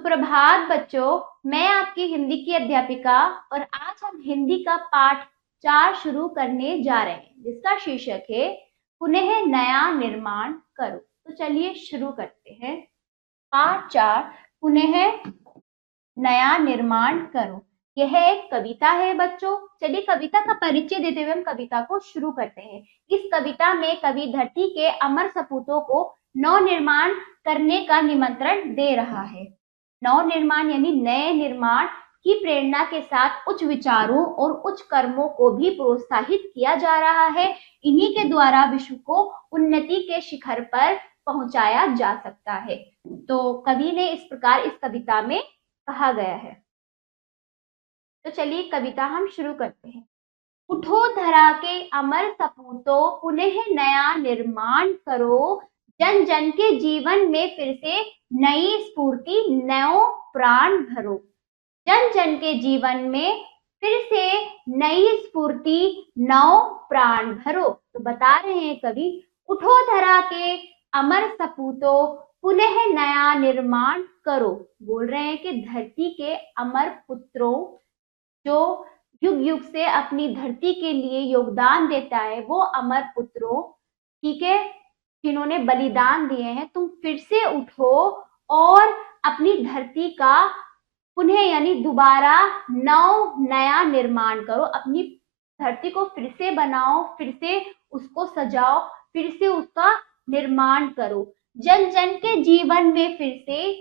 सुप्रभात बच्चों, मैं आपकी हिंदी की अध्यापिका और आज हम हिंदी का पाठ 4 शुरू करने जा रहे हैं जिसका शीर्षक है पुनः नया निर्माण करो। तो चलिए शुरू करते हैं। पाठ 4 पुनः नया निर्माण करो। यह एक कविता है बच्चों। चलिए कविता का परिचय देते हुए हम कविता को शुरू करते हैं। इस कविता में कवि धरती के अमर सपूतों को नव निर्माण करने का निमंत्रण दे रहा है। नव निर्माण यानी नए निर्माण की प्रेरणा के साथ उच्च विचारों और उच्च कर्मों को भी प्रोत्साहित किया जा रहा है। इन्हीं के द्वारा विश्व को उन्नति के शिखर पर पहुंचाया जा सकता है। तो कवि ने इस प्रकार इस कविता में कहा गया है। तो चलिए कविता हम शुरू करते हैं। उठो धरा के अमर सपूतों, पुनः नया निर्माण करो। जन जन के जीवन में फिर से नई स्फूर्ति, नयो प्राण भरो। जन जन के जीवन में फिर से नई स्फूर्ति, नव प्राण भरो। तो बता रहे हैं कवि, उठो धरा के अमर सपूतों, पुनः नया निर्माण करो। बोल रहे हैं कि धरती के अमर पुत्रों जो युग युग से अपनी धरती के लिए योगदान देता है, वो अमर पुत्रों, ठीक है, जिन्होंने बलिदान दिए हैं, तुम फिर से उठो और अपनी धरती का पुनः यानी दोबारा नया निर्माण करो। अपनी धरती को फिर से बनाओ, फिर से उसको सजाओ, फिर से उसका निर्माण करो। जन जन के जीवन में फिर से,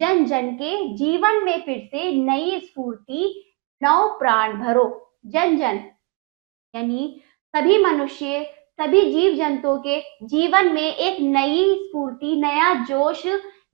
जन जन के जीवन में फिर से नई स्फूर्ति, नव प्राण भरो। जन जन यानी सभी मनुष्य, सभी जीव जंतुओं के जीवन में एक नई स्फूर्ति, नया जोश,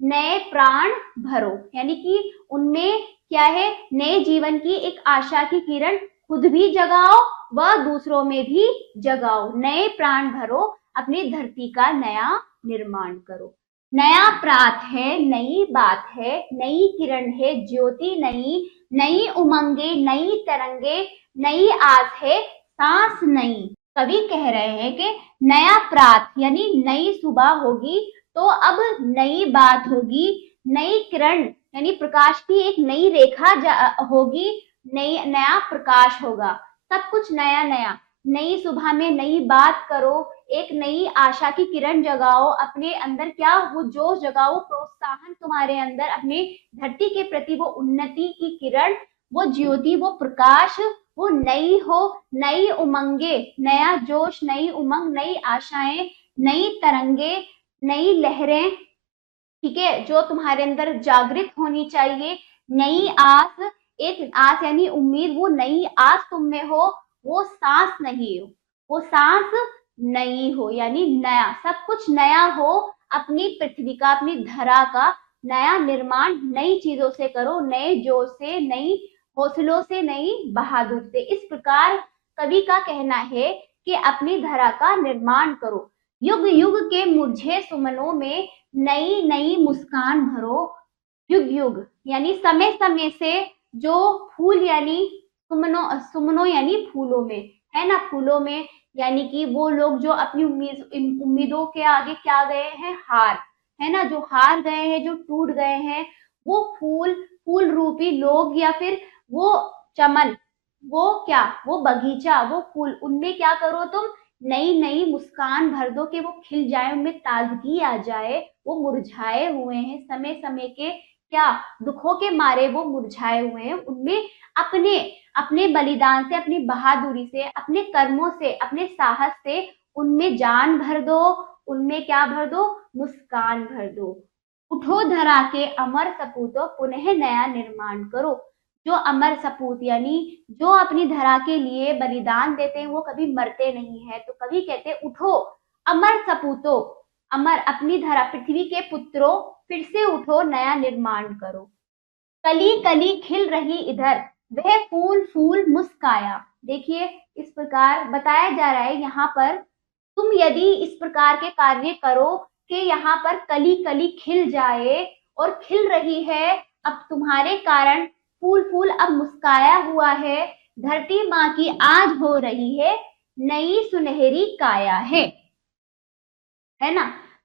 नए प्राण भरो। यानी कि उनमें क्या है, नए जीवन की एक आशा की किरण खुद भी जगाओ व दूसरों में भी जगाओ। नए प्राण भरो, अपनी धरती का नया निर्माण करो। नया प्रात है, नई बात है, नई किरण है, ज्योति नई, नई उमंगे, नई तरंगे, नई आस है, सांस नई। कवि कह रहे हैं कि नया प्रात यानी नई सुबह होगी, तो अब नई बात होगी, नई किरण यानी प्रकाश की एक नई रेखा होगी, नया प्रकाश होगा। सब कुछ नया नया। नई सुबह में नई बात करो, एक नई आशा की किरण जगाओ, अपने अंदर क्या वो जोश जगाओ, प्रोत्साहन तुम्हारे अंदर, अपने धरती के प्रति वो उन्नति की किरण, वो ज्योति, वो प्रकाश, वो नई हो, नई उमंगे, नया जोश, नई उमंग, नई आशाएं, नई तरंगे, नई लहरें, ठीक है, जो तुम्हारे अंदर जागृत होनी चाहिए। नई आस, एक आस यानी उम्मीद, वो नई आस तुम में हो, वो सांस नहीं हो, वो सांस नई हो, यानी नया, सब कुछ नया हो। अपनी पृथ्वी का, अपनी धरा का नया निर्माण नई चीजों से करो, नए जोश से, नई हौसलों से, नई बहादुर से। इस प्रकार कवि का कहना है कि अपनी धरा का निर्माण करो। युग युग के मुरझे सुमनों में नई नई मुस्कान भरो। युग युग यानी समय समय से जो फूल यानी सुमनों, सुमनों यानी फूलों में, है ना, फूलों में, यानी कि वो लोग जो अपनी उम्मीदों के आगे क्या गए हैं, हार, है ना, जो हार गए हैं, जो टूट गए हैं, वो फूल, फूल रूपी लोग, या फिर वो चमन, वो क्या, वो बगीचा, वो फूल, उनमें क्या करो तुम, नई नई मुस्कान भर दो कि वो खिल जाए, उनमें ताजगी आ जाए। वो मुरझाए हुए हैं, समय समय के क्या दुखों के मारे वो मुरझाए हुए हैं, उनमें अपने अपने बलिदान से, अपनी बहादुरी से, अपने कर्मों से, अपने साहस से उनमें जान भर दो, उनमें क्या भर दो, मुस्कान भर दो। उठो धरा के अमर सपूतों, पुनः नया निर्माण करो। जो अमर सपूत यानी जो अपनी धरा के लिए बलिदान देते हैं, वो कभी मरते नहीं है। तो कभी कहते उठो अमर सपूतों, अमर अपनी धरा, पृथ्वी के पुत्रों, फिर से उठो, नया निर्माण करो। कली कली खिल रही इधर, वह फूल फूल मुस्काया। देखिए इस प्रकार बताया जा रहा है यहाँ पर, तुम यदि इस प्रकार के कार्य करो कि यहाँ पर कली कली खिल जाए, और खिल रही है, अब तुम्हारे कारण फूल फूल अब मुस्काया हुआ है, धरती माँ की आज हो रही है नई सुनहरी काया है ना।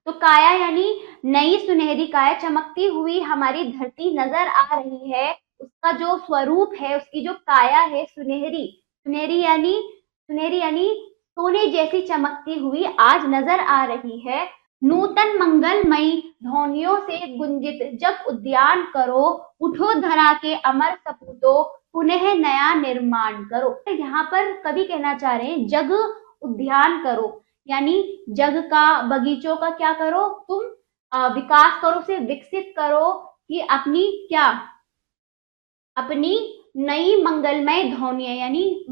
तो काया यानी नई सुनहरी काया, चमकती हुई हमारी धरती नजर आ रही है, उसका जो स्वरूप है, उसकी जो काया है सुनहरी, सुनहरी यानी सोने जैसी चमकती हुई आज नजर आ रही है। नूतन मंगलमयी ध्वनियों से गुंजित जग उद्यान करो, उठो धरा के अमर सपूतों, पुनः नया निर्माण करो। यहाँ पर कवि कहना चाह रहे हैं जग उद्यान करो, यानी जग का, बगीचों का क्या करो तुम, विकास करो, उसे विकसित करो, कि अपनी क्या, अपनी नई मंगलमय ध्वनियां, यानी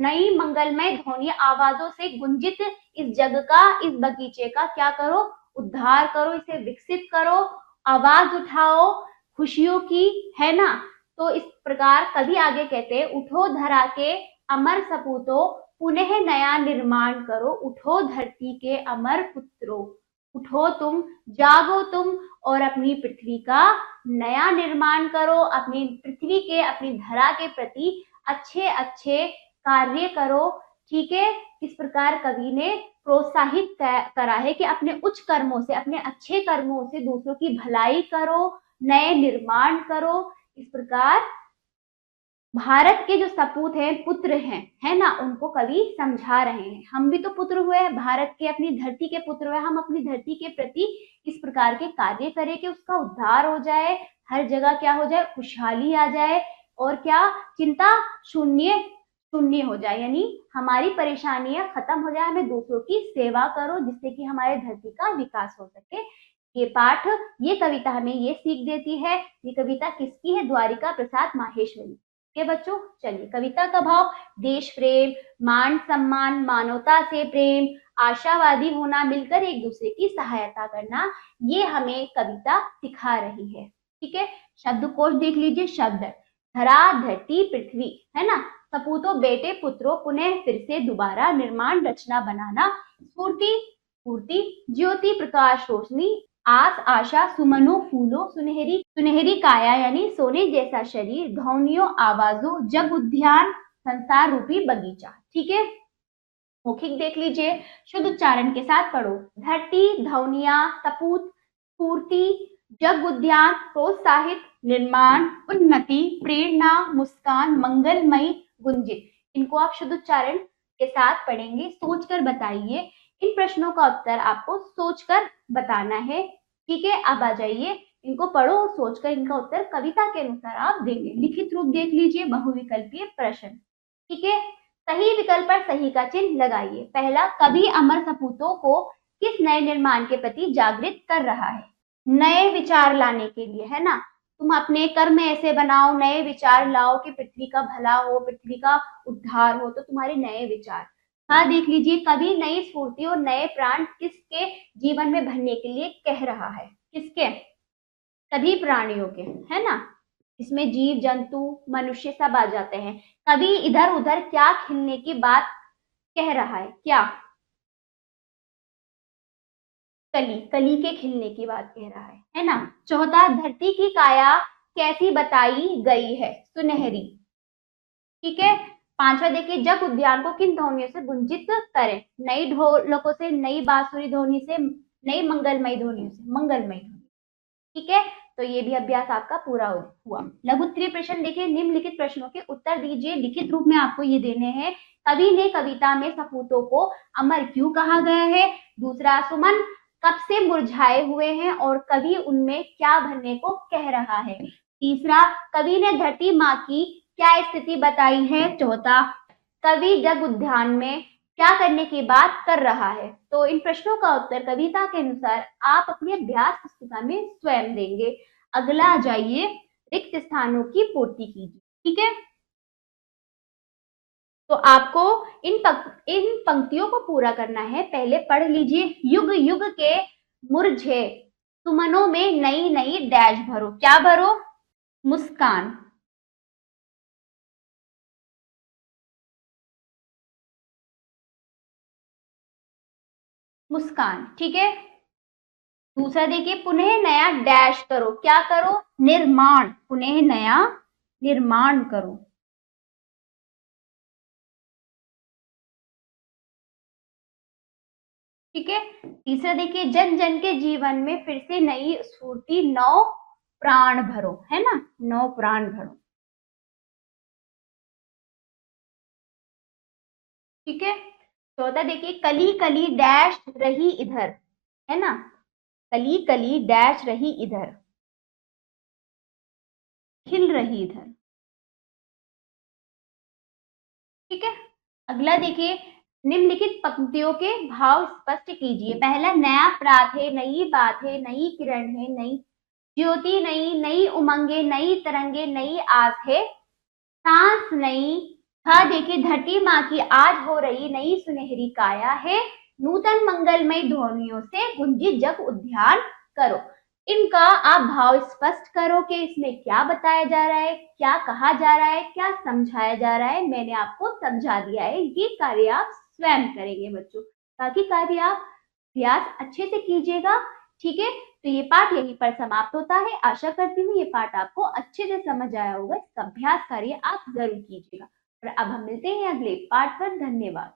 नई मंगलमय ध्वनि आवाजों से गुंजित इस जग का, इस बगीचे का क्या करो, उद्धार करो, इसे विकसित करो, आवाज उठाओ खुशियों की, है ना। तो इस प्रकार कभी आगे कहते हैं, उठो धरा के अमर सपूतों, पुनः नया निर्माण करो, उठो धरती के अमर पुत्रों, उठो तुम, जागो तुम, और अपनी पृथ्वी का नया निर्माण करो, अपनी पृथ्वी के, अपनी धरा के प्रति अच्छे अच्छे कार्य करो। ठीक है, इस प्रकार कवि ने प्रोत्साहित करा है कि अपने उच्च कर्मों से, अपने अच्छे कर्मों से दूसरों की भलाई करो, नए निर्माण करो। इस प्रकार भारत के जो सपूत हैं, पुत्र हैं, है ना, उनको कवि समझा रहे हैं। हम भी तो पुत्र हुए हैं भारत के, अपनी धरती के पुत्र हुए, हम अपनी धरती के प्रति इस प्रकार के कार्य करें कि उसका उद्धार हो जाए, हर जगह क्या हो जाए, खुशहाली आ जाए, और क्या, चिंता शून्य शून्य हो जाए, यानी हमारी परेशानियां खत्म हो जाए, हमें दूसरों की सेवा करो, जिससे कि हमारे धरती का विकास हो सके। ये पाठ, ये कविता हमें ये सीख देती है। ये कविता किसकी है? द्वारिका प्रसाद माहेश्वरी के। बच्चों चलिए, कविता का भाव, देश प्रेम, मान सम्मान, मानवता से प्रेम, आशावादी होना, मिलकर एक दूसरे की सहायता करना, ये हमें कविता सिखा रही है। ठीक है, शब्दकोश देख लीजिए। शब्द, धरा, धरती, पृथ्वी, है ना, सपूतों, बेटे, पुत्रों, पुनः, फिर से, दोबारा, निर्माण, रचना, बनाना, स्फूर्ति, पूर्ति, ज्योति, प्रकाश, रोशनी, आस, आशा, सुमनों, फूलों, सुनहरी सुनहरी काया यानी सोने जैसा शरीर, ध्वनियों, आवाजों, जग उद्यान, संसार रूपी बगीचा। ठीक है, मौखिक देख लीजिए, शुद्ध उच्चारण के साथ पढ़ो। धरती, ध्वनिया, सपूत, पूर्ति, जग उद्यान, प्रोत्साहित, निर्माण, उन्नति, प्रेरणा, मुस्कान, मंगलमयी, गुंजित। इनको आप शुद्ध उच्चारण के साथ पढ़ेंगे। सोचकर बताइए, इन प्रश्नों का उत्तर आपको सोचकर बताना है। ठीक है, अब आ जाइए, इनको पढ़ो, सोचकर इनका उत्तर कविता के अनुसार आप देंगे। लिखित रूप देख लीजिए, बहुविकल्पीय प्रश्न। ठीक है, सही विकल्प पर सही का चिन्ह लगाइए। पहला, कवि अमर सपूतों को किस नए निर्माण के प्रति जागृत कर रहा है? नए विचार लाने के लिए, है ना। तुम अपने कर्म ऐसे बनाओ, नए विचार लाओ कि पृथ्वी का भला हो, पृथ्वी का उद्धार हो, तो तुम्हारे नए विचार। हाँ, देख लीजिए, कवि नई स्फूर्ति और नए प्राण किसके जीवन में भरने के लिए कह रहा है? किसके? सभी प्राणियों के, है ना। इसमें जीव जंतु मनुष्य सब आ जाते हैं। कवि इधर उधर क्या खिलने की बात कह रहा है? क्या? कली, कली के खिलने की बात कह रहा है ना। चौथा, धरती की काया कैसी बताई गई है? सुनहरी। ठीक है, पांचवा देखिए, जग उद्यान को किन ध्वनियों से गुंजित करें? नई ढोलकों से, नई बांसुरी ध्वनि से, नई मंगलमयी ध्वनियों से, मंगलमयी ध्वनि। ठीक है, तो ये भी अभ्यास आपका पूरा हुआ। लघु उत्तरीय प्रश्न देखिए, निम्नलिखित प्रश्नों के उत्तर दीजिए। लिखित रूप में आपको ये देने हैं। कवि ने कविता में सपूतों को अमर क्यों कहा गया है? दूसरा, सुमन कब से मुरझाए हुए हैं और कवि उनमें क्या भरने को कह रहा है? तीसरा, कवि ने धरती माँ की क्या स्थिति बताई है? चौथा, कवि जग उद्यान में क्या करने की बात कर रहा है? तो इन प्रश्नों का उत्तर कविता के अनुसार आप अपनी अभ्यास पुस्तिका में स्वयं देंगे। अगला जाइए, रिक्त स्थानों की पूर्ति कीजिए। ठीक है, तो आपको इन पंक्तियों को पूरा करना है। पहले पढ़ लीजिए, युग युग के मुरझे सुमनों में नई नई डैश भरो। क्या भरो? मुस्कान। मुस्कान, ठीक है। दूसरा देखिए, पुनः नया डैश करो। क्या करो? निर्माण। पुनः नया निर्माण करो। ठीक है। तीसरा देखिए, जन जन के जीवन में फिर से नई स्फूर्ति, नौ प्राण भरो, है ना, नौ प्राण भरो। ठीक है। चौथा देखिए, कली कली डैश रही इधर, है ना, कली कली डैश रही इधर, खिल रही इधर। ठीक है। अगला देखिए, निम्नलिखित पंक्तियों के भाव स्पष्ट कीजिए। पहला, नया प्रात है, नई बात है, नई किरण है, नई ज्योति, नई नई उमंगे, नई तरंगे, नई आस है, सांस नई। था देखिए, धरती माँ की आज हो रही नई सुनहरी काया है, नूतन मंगलमय ध्वनियों से गुंजित जग उद्यान करो। इनका आप भाव स्पष्ट करो कि इसमें क्या बताया जा रहा है, क्या कहा जा रहा है, क्या समझाया जा रहा है। मैंने आपको समझा दिया है, ये कार्य आप स्वयं करेंगे बच्चों। बाकी कार्य आप अभ्यास अच्छे से कीजिएगा। ठीक है। तो ये पाठ यहीं पर समाप्त होता है। आशा करती हूँ ये पाठ आपको अच्छे से समझ आया होगा। इसका अभ्यास कार्य आप जरूर कीजिएगा। और अब हम मिलते हैं अगले पाठ पर। धन्यवाद।